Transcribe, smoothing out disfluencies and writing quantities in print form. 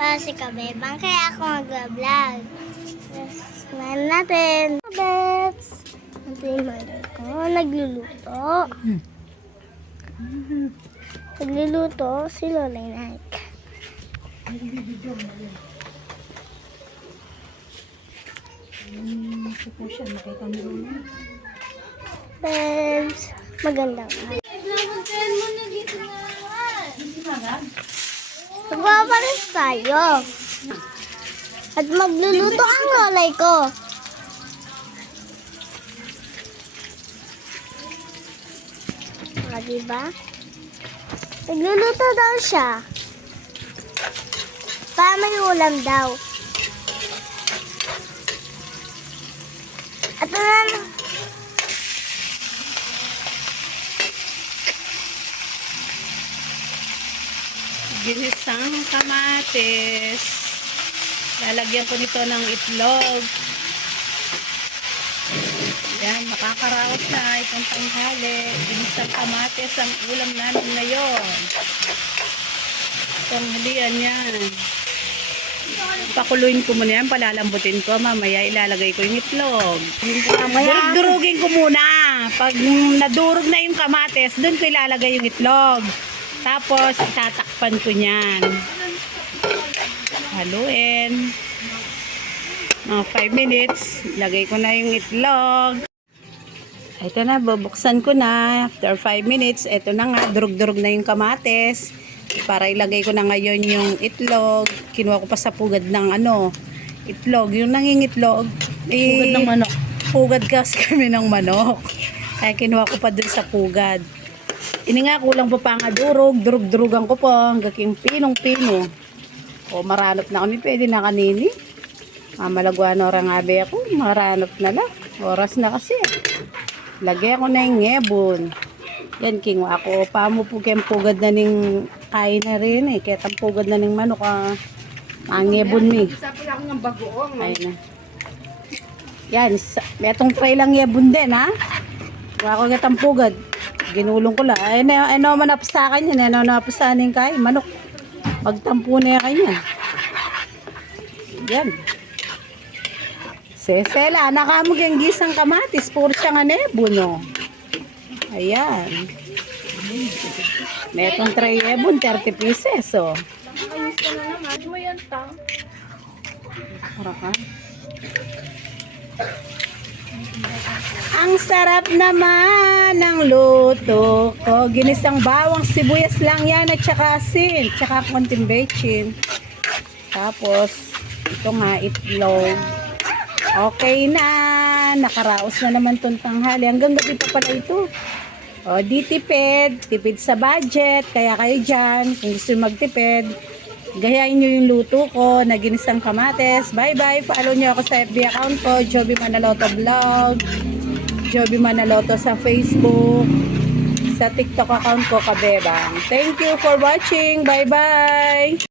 para si Kabebang. Kaya ako mag-vlog. Smail natin. Kabebs! Ito yung mother ko. Nagluluto. Nagluluto si Lola Nike. Ito po siya, makita mo na. Babes, magandang araw. Magpapalis tayo. At magluluto ang lolay ko. Diba? Nagluluto daw siya. Para may ulam daw. At ano? Ginisang kamatis. Lalagyan ko nito ng itlog. Yan, makakaraos na itong tanghali. Ginisang kamatis ang ulam namin ngayon. Tanghalian yan. Pakuluin ko muna yan, palalambutin ko. Mamaya ilalagay ko yung itlog. Durugin ko muna. Pag nadurog na yung kamatis, doon ko ilalagay yung itlog. Tapos, itatakpan ko niyan. Haluin. 5 minutes. Lagay ko na yung itlog. Ito na, bubuksan ko na. After 5 minutes, ito na nga, durug-durug na yung kamatis. Para ilagay ko na ngayon yung itlog. Kinuha ko pa sa pugad ng itlog. Yung nangingitlog. Pugad ng manok. Pugad kasi kami ng manok. Kaya kinuha ko pa dun sa pugad. Ini nga, kulang pa nga durug-durugan ko po, hanggang pinong-pino. O, maranop na kami, pwede na kanini. Malagwa na orang abe ako, maranop na lang. Oras na kasi. Lagay ako na yung ngebon. Yan, king ako, pamo po kayong pugad na ning kain na rin eh. Kaya pugad na ning manok, ang ngebon mi. Isa pala ako ng bagoong. Ayun na. Yan, metong tray lang ngebon din, ha? Ako kitang pugad. Ginulong ko lang. Ano manap sa akin yan. Ano manap sa akin kay manok. Magtampo na yan kanya. Yan. Sesela. Nakamog yung gisang kamatis. Puro siya nga nebo, no? Ayan. Metong tray ebon. 30 pieces, oh. Ayos ka na naman. Mo yan ta. Para ka. Ang sarap naman ng luto ko. Ginisang bawang sibuyas lang yan at saka asin, tsaka konting bechin. Tapos, ito nga itlog. Okay na. Nakaraos na naman itong tanghali. Hanggang gabi pa pala ito. O, di tipid. Tipid sa budget. Kaya kayo dyan, kung gusto magtipid, gayahin nyo yung luto ko na ginisang kamates. Bye-bye. Follow nyo ako sa FB account ko, Joby Manaloto Vlog. Joby Manaloto sa Facebook. Sa TikTok account ko, Kabebang. Thank you for watching. Bye-bye.